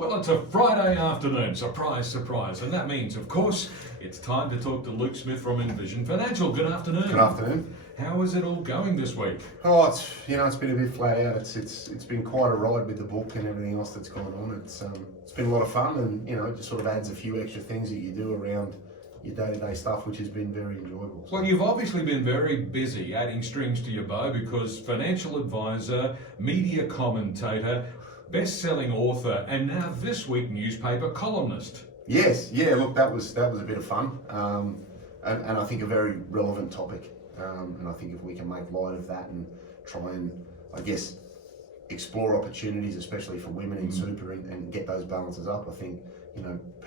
Well, it's a Friday afternoon, surprise, surprise. And that means, of course, it's time to talk to Luke Smith from Envision Financial. Good afternoon. Good afternoon. How is it all going this week? Oh, it's been a bit flat out. It's been quite a ride with the book and everything else that's gone on. It's been a lot of fun, and it just sort of adds a few extra things that you do around your day-to-day stuff, which has been very enjoyable. Well, you've obviously been very busy adding strings to your bow because financial advisor, media commentator, best-selling author, and now this week newspaper columnist. Yes, yeah. Look, that was a bit of fun, and I think a very relevant topic. And I think if we can make light of that and try and, I guess, explore opportunities, especially for women in super, and get those balances up, I think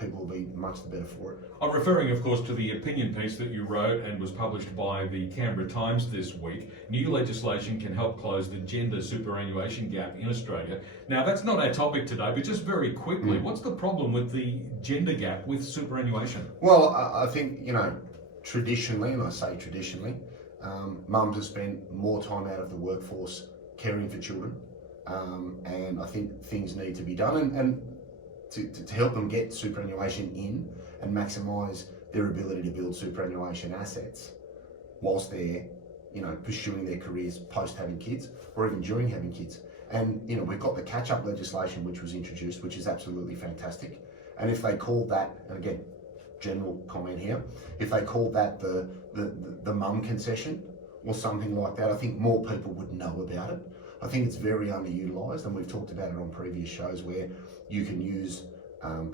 people will be much the better for it. I'm referring, of course, to the opinion piece that you wrote and was published by the Canberra Times this week. New legislation can help close the gender superannuation gap in Australia. Now, that's not our topic today, but just very quickly, what's the problem with the gender gap with superannuation? Well, I think, traditionally, and I say traditionally, mums have spent more time out of the workforce caring for children, and I think things need to be done and to help them get superannuation in and maximise their ability to build superannuation assets whilst they're pursuing their careers post having kids or even during having kids. And we've got the catch-up legislation which was introduced, which is absolutely fantastic. And if they called that, and again, general comment here, if they called that the mum concession or something like that, I think more people would know about it. I think it's very underutilised, and we've talked about it on previous shows where you can use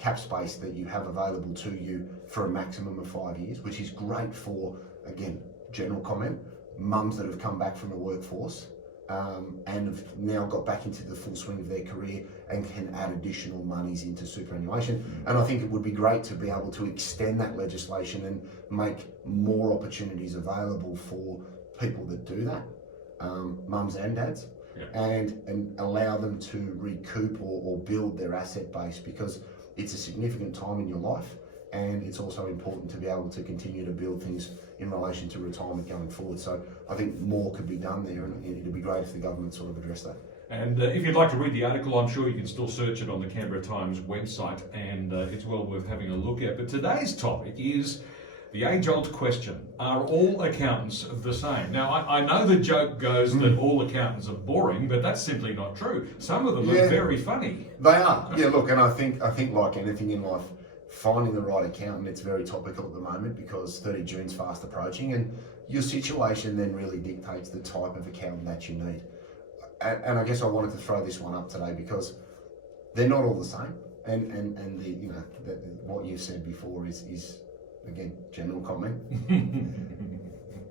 cap space that you have available to you for a maximum of 5 years, which is great for, again, general comment, mums that have come back from the workforce and have now got back into the full swing of their career and can add additional monies into superannuation. And I think it would be great to be able to extend that legislation and make more opportunities available for people that do that, mums and dads, and allow them to recoup or build their asset base, because it's a significant time in your life, and it's also important to be able to continue to build things in relation to retirement going forward. So I think more could be done there, and it'd be great if the government sort of addressed that. And if you'd like to read the article, I'm sure you can still search it on the Canberra Times website, and it's well worth having a look at. But today's topic is the age-old question: are all accountants the same? Now, I know the joke goes that all accountants are boring, but that's simply not true. Some of them are very funny. They are. Yeah, look, and I think like anything in life, finding the right accountant, it's very topical at the moment because 30 June's fast approaching, and your situation then really dictates the type of accountant that you need. And I guess I wanted to throw this one up today because they're not all the same. And the what you've said before is again, general comment,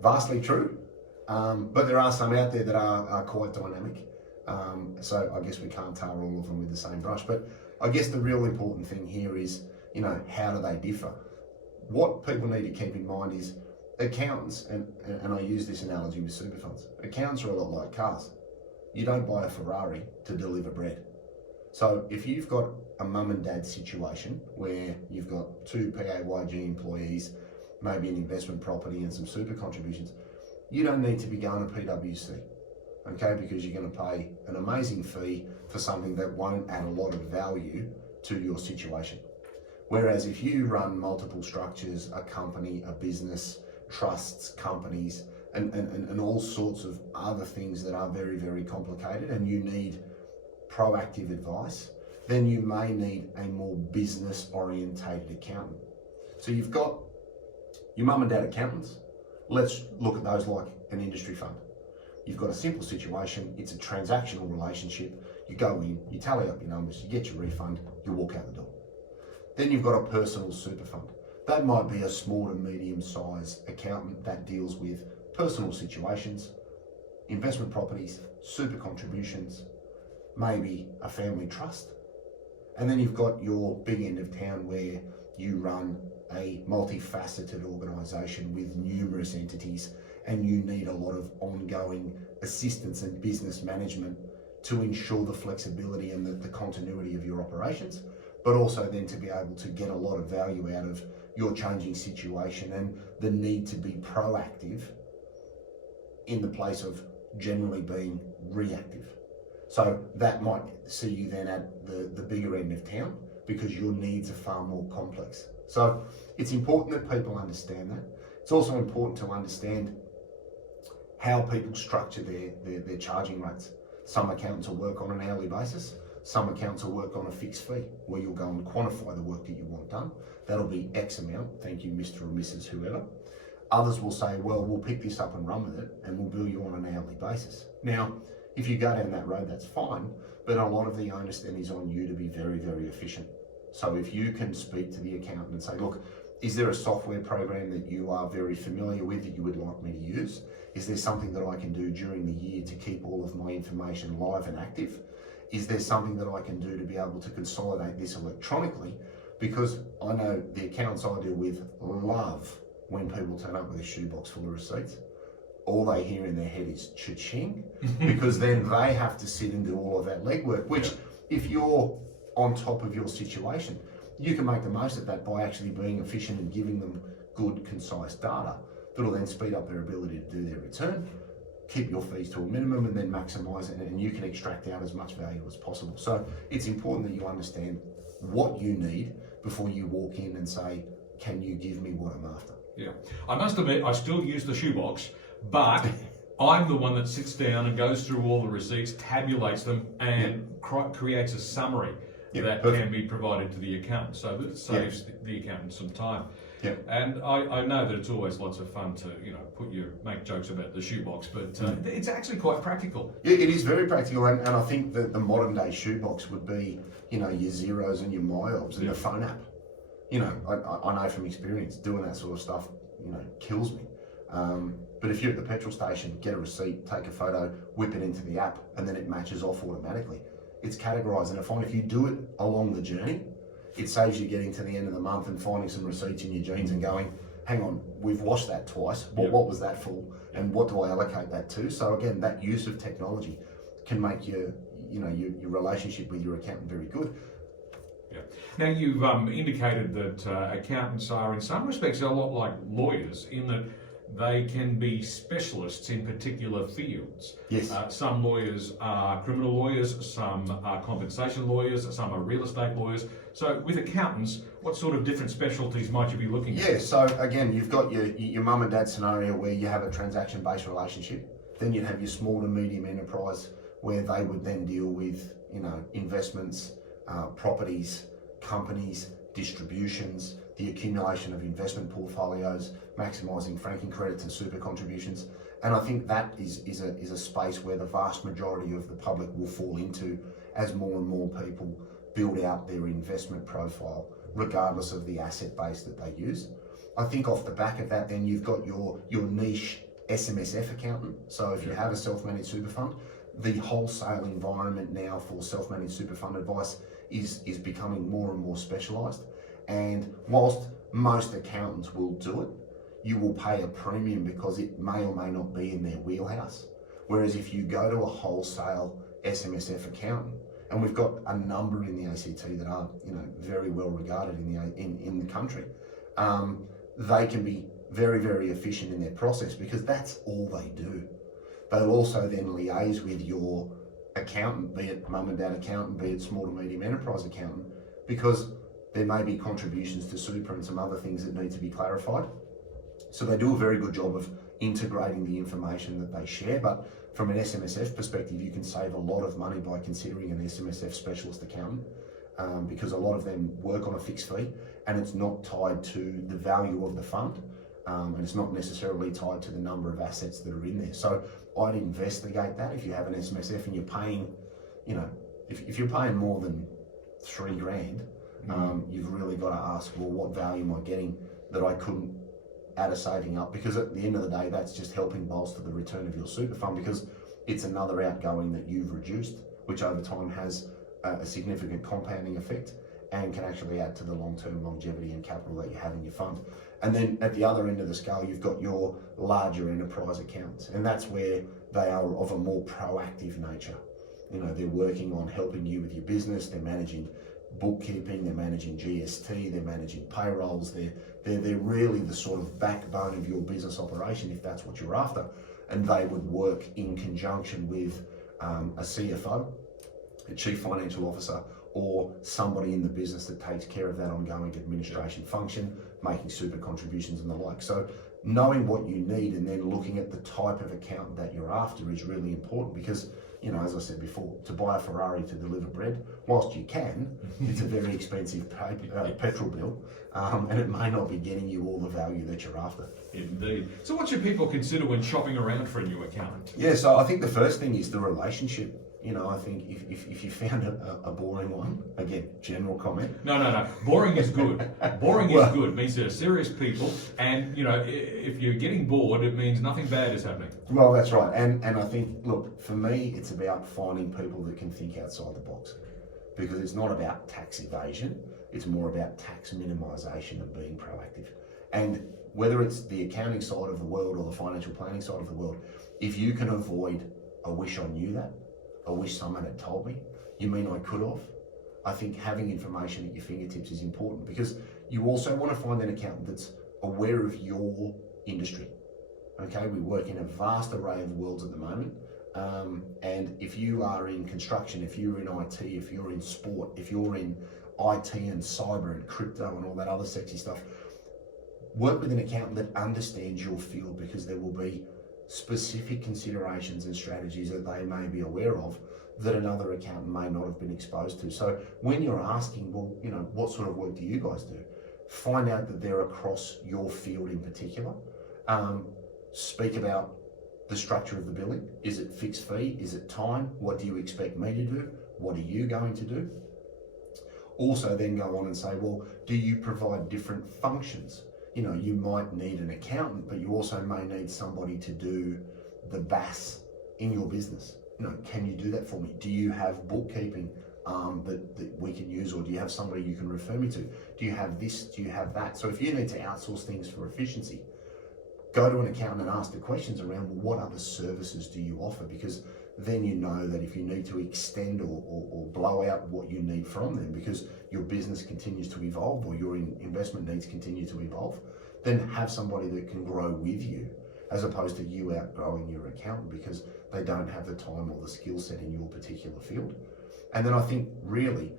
vastly true. But there are some out there that are quite dynamic. So I guess we can't tar all of them with the same brush. But I guess the real important thing here is, how do they differ? What people need to keep in mind is accountants, and I use this analogy with super funds. Accountants are a lot like cars. You don't buy a Ferrari to deliver bread. So if you've got a mum and dad situation where you've got 2 PAYG employees, maybe an investment property and some super contributions, you don't need to be going to PwC, okay? Because you're going to pay an amazing fee for something that won't add a lot of value to your situation. Whereas if you run multiple structures, a company, a business, trusts, companies, and all sorts of other things that are very, very complicated, and you need proactive advice, then you may need a more business orientated accountant. So you've got your mum and dad accountants. Let's look at those like an industry fund. You've got a simple situation, it's a transactional relationship. You go in, you tally up your numbers, you get your refund, you walk out the door. Then you've got a personal super fund. That might be a small to medium sized accountant that deals with personal situations, investment properties, super contributions, maybe a family trust. And then you've got your big end of town where you run a multifaceted organisation with numerous entities, and you need a lot of ongoing assistance and business management to ensure the flexibility and the continuity of your operations, but also then to be able to get a lot of value out of your changing situation and the need to be proactive in the place of generally being reactive. So that might see you then at the bigger end of town because your needs are far more complex. So it's important that people understand that. It's also important to understand how people structure their charging rates. Some accountants will work on an hourly basis. Some accountants will work on a fixed fee where you'll go and quantify the work that you want done. That'll be X amount, thank you Mr. or Mrs. whoever. Others will say, well, we'll pick this up and run with it and we'll bill you on an hourly basis. Now, if you go down that road, that's fine, but a lot of the onus then is on you to be very, very efficient. So if you can speak to the accountant and say, look, is there a software program that you are very familiar with that you would like me to use? Is there something that I can do during the year to keep all of my information live and active? Is there something that I can do to be able to consolidate this electronically? Because I know the accountants I deal with love when people turn up with a shoebox full of receipts. All they hear in their head is cha-ching, because then they have to sit and do all of that legwork, which if you're on top of your situation, you can make the most of that by actually being efficient and giving them good, concise data that'll then speed up their ability to do their return, keep your fees to a minimum, and then maximise it, and you can extract out as much value as possible. So it's important that you understand what you need before you walk in and say, can you give me what I'm after? Yeah, I must admit, I still use the shoebox, but I'm the one that sits down and goes through all the receipts, tabulates them, and creates a summary that can be provided to the accountant, so that it saves the accountant some time. Yeah. And I know that it's always lots of fun to make jokes about the shoebox, but it's actually quite practical. Yeah, it is very practical, and I think that the modern day shoebox would be, your zeros and your miles and the phone app. I know from experience doing that sort of stuff, kills me. But if you're at the petrol station, get a receipt, take a photo, whip it into the app, and then it matches off automatically. It's categorised, and I find if you do it along the journey, it saves you getting to the end of the month and finding some receipts in your jeans and going, hang on, we've washed that twice. What was that for? And what do I allocate that to? So again, that use of technology can make your relationship with your accountant very good. Yeah. Now you've indicated that accountants are in some respects a lot like lawyers in that they can be specialists in particular fields. Yes. Some lawyers are criminal lawyers, some are compensation lawyers, some are real estate lawyers. So with accountants, what sort of different specialties might you be looking at? Yeah, so again, you've got your mum and dad scenario where you have a transaction-based relationship. Then you'd have your small to medium enterprise where they would then deal with, investments, properties, companies, distributions, the accumulation of investment portfolios, maximising franking credits and super contributions. And I think that is a space where the vast majority of the public will fall into as more and more people build out their investment profile, regardless of the asset base that they use. I think off the back of that, then you've got your niche SMSF accountant. So if you have a self-managed super fund, the wholesale environment now for self-managed super fund advice is becoming more and more specialised. And whilst most accountants will do it, you will pay a premium because it may or may not be in their wheelhouse. Whereas if you go to a wholesale SMSF accountant, and we've got a number in the ACT that are very well regarded in the country, they can be very, very efficient in their process because that's all they do. They'll also then liaise with your accountant, be it mum and dad accountant, be it small to medium enterprise accountant, because there may be contributions to super and some other things that need to be clarified. So they do a very good job of integrating the information that they share, but from an SMSF perspective, you can save a lot of money by considering an SMSF specialist accountant because a lot of them work on a fixed fee and it's not tied to the value of the fund and it's not necessarily tied to the number of assets that are in there. So I'd investigate that if you have an SMSF and you're paying, if you're paying more than $3,000, you've really got to ask, well, what value am I getting that I couldn't add a saving up? Because at the end of the day, that's just helping bolster the return of your super fund because it's another outgoing that you've reduced, which over time has a significant compounding effect and can actually add to the long-term longevity and capital that you have in your fund. And then at the other end of the scale, you've got your larger enterprise accounts, and that's where they are of a more proactive nature. They're working on helping you with your business, they're managing bookkeeping, they're managing GST, they're managing payrolls, they're really the sort of backbone of your business operation if that's what you're after. And they would work in conjunction with a CFO, a chief financial officer, or somebody in the business that takes care of that ongoing administration function, making super contributions and the like. So knowing what you need and then looking at the type of accountant that you're after is really important because, you know, as I said before, to buy a Ferrari to deliver bread, whilst you can, it's a very expensive petrol bill, and it may not be getting you all the value that you're after. Indeed. So what should people consider when shopping around for a new accountant? Yeah, so I think the first thing is the relationship. You know, I think if you found a boring one, again, general comment. No. Boring is good. Boring is good. It means they're serious people. And, you know, if you're getting bored, it means nothing bad is happening. Well, that's right. And I think, look, for me, it's about finding people that can think outside the box. Because it's not about tax evasion. It's more about tax minimisation and being proactive. And whether it's the accounting side of the world or the financial planning side of the world, if you can avoid a wish I knew that, I wish someone had told me, you mean I could have? I think having information at your fingertips is important because you also want to find an accountant that's aware of your industry. Okay, we work in a vast array of worlds at the moment. And if you are in construction, if you're in IT, if you're in sport, if you're in IT and cyber and crypto and all that other sexy stuff, work with an accountant that understands your field because there will be specific considerations and strategies that they may be aware of that another accountant may not have been exposed to. So when you're asking, well, you know, what sort of work do you guys do? Find out that they're across your field in particular. Speak about the structure of the billing. Is it fixed fee? Is it time? What do you expect me to do? What are you going to do? Also then go on and say, well, do you provide different functions? You know, you might need an accountant, but you also may need somebody to do the BAS in your business. You know, can you do that for me? Do you have bookkeeping that we can use, or do you have somebody you can refer me to? Do you have this? Do you have that? So if you need to outsource things for efficiency, go to an accountant and ask the questions around, well, what other services do you offer? Because then you know that if you need to extend or blow out what you need from them because your business continues to evolve or your investment needs continue to evolve, then have somebody that can grow with you as opposed to you outgrowing your accountant because they don't have the time or the skill set in your particular field. And then I think really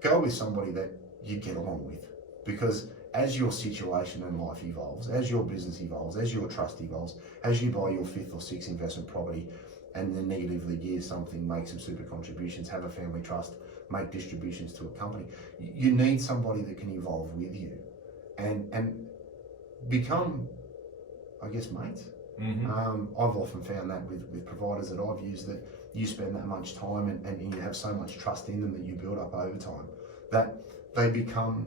go with somebody that you get along with because as your situation in life evolves, as your business evolves, as your trust evolves, as you buy your 5th or 6th investment property, and then negatively gear something, make some super contributions, have a family trust, make distributions to a company. You need somebody that can evolve with you and become, I guess, mates. Mm-hmm. I've often found that with providers that I've used that you spend that much time and you have so much trust in them that you build up over time that they become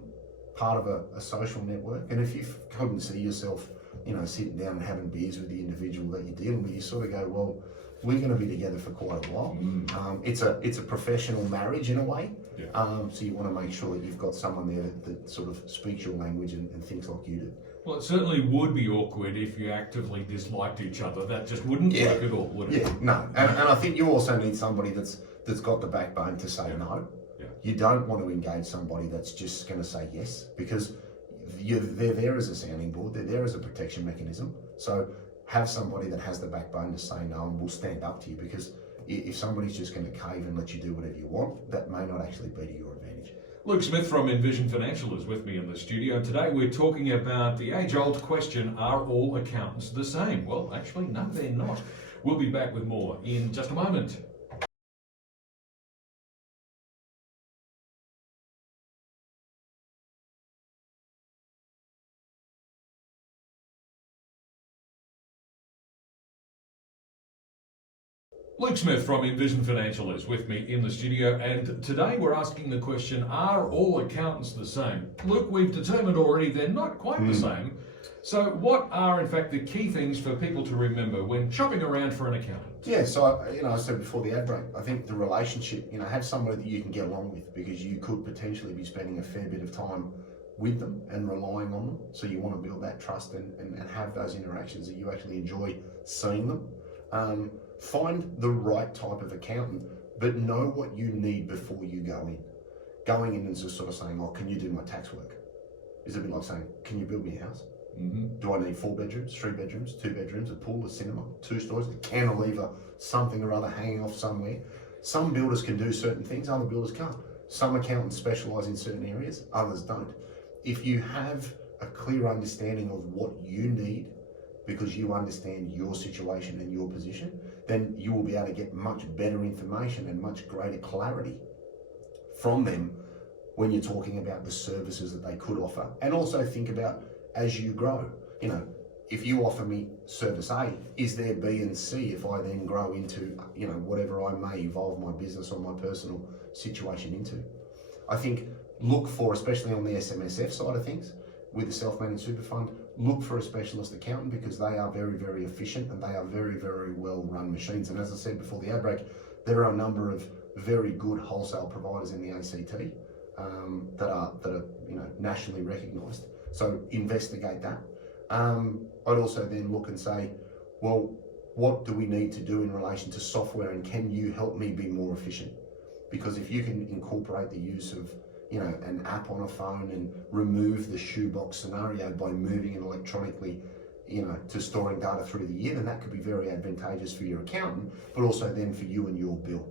part of a social network. And if you couldn't see yourself, you know, sitting down and having beers with the individual that you're dealing with, you sort of go, well, we're going to be together for quite a while. It's a professional marriage in a way. Yeah. So you want to make sure that you've got someone there that sort of speaks your language and thinks like you do. Well, it certainly would be awkward if you actively disliked each other. That just wouldn't work at all, would it? Yeah, no. And I think you also need somebody that's got the backbone to say no. Yeah. You don't want to engage somebody that's just going to say yes because they're there as a sounding board. They're there as a protection mechanism. So have somebody that has the backbone to say no and will stand up to you because if somebody's just going to cave and let you do whatever you want, that may not actually be to your advantage. Luke Smith from Envision Financial is with me in the studio. Today we're talking about the age-old question, are all accountants the same? Well, actually, no, they're not. We'll be back with more in just a moment. Luke Smith from Envision Financial is with me in the studio, and today we're asking the question, are all accountants the same? Luke, we've determined already they're not quite the same. So what are, in fact, the key things for people to remember when shopping around for an accountant? Yeah, so, I said before the ad break, I think the relationship, have somebody that you can get along with because you could potentially be spending a fair bit of time with them and relying on them. So you want to build that trust and have those interactions that you actually enjoy seeing them. Find the right type of accountant, but know what you need before you go in. Going in and just sort of saying, oh, can you do my tax work? Is a bit like saying, can you build me a house? Do I need 4 bedrooms, 3 bedrooms, 2 bedrooms, a pool, a cinema, 2 stories, a cantilever, something or other hanging off somewhere? Some builders can do certain things, other builders can't. Some accountants specialise in certain areas, others don't. If you have a clear understanding of what you need, because you understand your situation and your position, then you will be able to get much better information and much greater clarity from them when you're talking about the services that they could offer. And also think about as you grow, you know, if you offer me service A, is there B and C if I then grow into, you know, whatever I may evolve my business or my personal situation into? I think look for, especially on the SMSF side of things, with the self-managed super fund, look for a specialist accountant because they are very, very efficient and they are very, very well run machines. And as I said before the ad break, there are a number of very good wholesale providers in the ACT that are you know, nationally recognised. So investigate that. I'd also then look and say, well, what do we need to do in relation to software, and can you help me be more efficient? Because if you can incorporate the use of, you know, an app on a phone and remove the shoebox scenario by moving it electronically, you know, to storing data through the year, then that could be very advantageous for your accountant, but also then for you and your bill.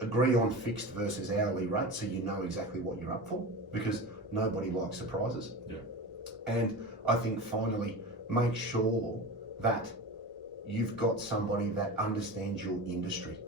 Agree on fixed versus hourly rates so you know exactly what you're up for, because nobody likes surprises. Yeah. And I think finally, make sure that you've got somebody that understands your industry.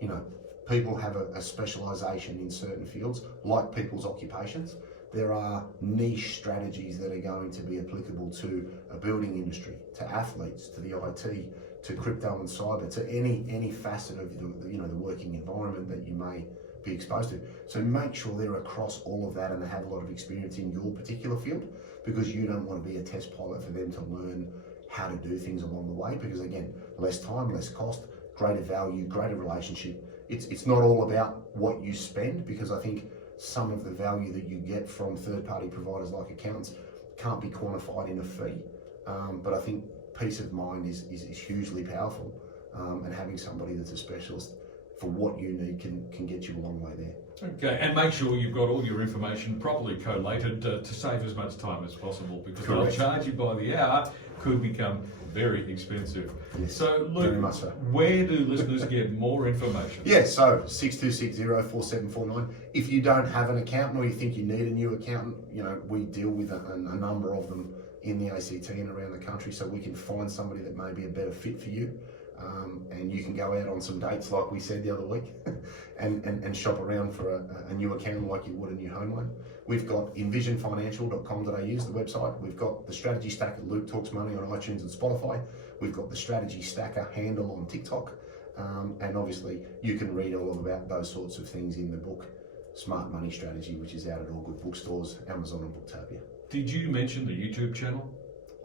You know, people have a specialisation in certain fields, like people's occupations. There are niche strategies that are going to be applicable to a building industry, to athletes, to the IT, to crypto and cyber, to any facet of the, you know, the working environment that you may be exposed to. So make sure they're across all of that and they have a lot of experience in your particular field, because you don't want to be a test pilot for them to learn how to do things along the way, because again, less time, less cost, greater value, greater relationship. It's not all about what you spend, because I think some of the value that you get from third-party providers like accountants can't be quantified in a fee. But I think peace of mind is hugely powerful, and having somebody that's a specialist for what you need can get you a long way there. Okay, and make sure you've got all your information properly collated to save as much time as possible, because they'll charge you by the hour, could become very expensive. Yes, so, Luke, very much so. Where do listeners get more information? Yeah, so 62604749. If you don't have an accountant or you think you need a new accountant, you know, we deal with a number of them in the ACT and around the country, so we can find somebody that may be a better fit for you. And you can go out on some dates like we said the other week and shop around for a new accountant like you would a new home loan. We've got envisionfinancial.com.au is the website. We've got the Strategy Stacker Luke Talks Money on iTunes and Spotify. We've got the Strategy Stacker handle on TikTok. And obviously you can read all about those sorts of things in the book Smart Money Strategy, which is out at all good bookstores, Amazon and Booktopia. Did you mention the YouTube channel?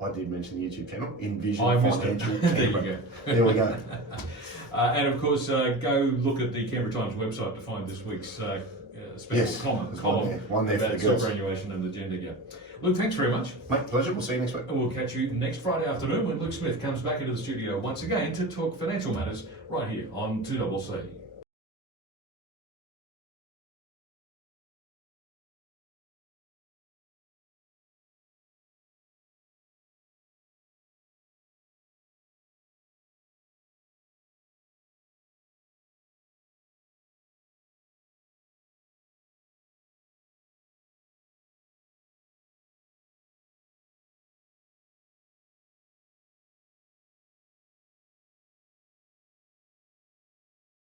I did mention the YouTube channel, Envision I missed Financial. it. There you go. There we go. And of course, go look at the Canberra Times website to find this week's special column one there about for the girls. superannuation and the gender gap. Luke, thanks very much. Mate, pleasure. We'll see you next week. And we'll catch you next Friday afternoon when Luke Smith comes back into the studio once again to talk financial matters right here on 2CC.